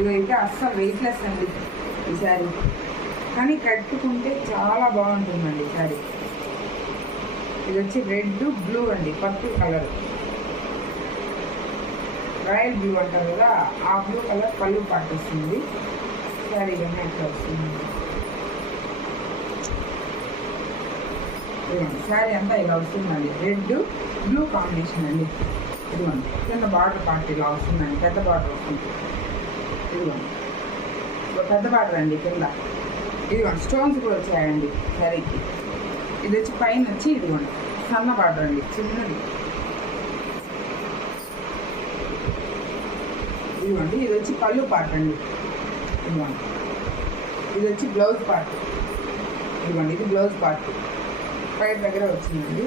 ఇదైతే అస్సలు వెయిట్లెస్ అండి ఈ శారీ, కానీ కట్టుకుంటే చాలా బాగుంటుందండి ఈ శారీ. ఇది వచ్చి రెడ్ బ్లూ అండి, పర్పుల్ కలర్, రాయల్ బ్లూ అంటారు కదా, ఆ బ్లూ కలర్ పళ్ళు పాటు వస్తుంది. శారీ ఇవన్నీ ఎట్లా వస్తుంది, ఇదిగోండి శారీ అంతా ఇలా వస్తుందండి, రెడ్ బ్లూ కాంబినేషన్ అండి. ఇదిగోండి కింద బార్డర్ పార్ట్ ఇలా వస్తుందండి, పెద్ద బార్డర్ వస్తుంది. ఇదిగోండి పెద్ద బార్డర్ అండి కింద. ఇదిగోండి స్టోన్స్ కూడా వచ్చాయండి శారీకి. ఇది వచ్చి పైన వచ్చి ఇదిగోండి సన్న బార్డర్ అండి, చిన్నది. ఇదిగోండి ఇది వచ్చి పళ్ళు పార్ట్ అండి. ఇదిగోండి ఇది వచ్చి బ్లౌజ్ పార్ట్. ఇదిగోండి ఇది బ్లౌజ్ పార్ట్, పై దగ్గర వచ్చిందండి.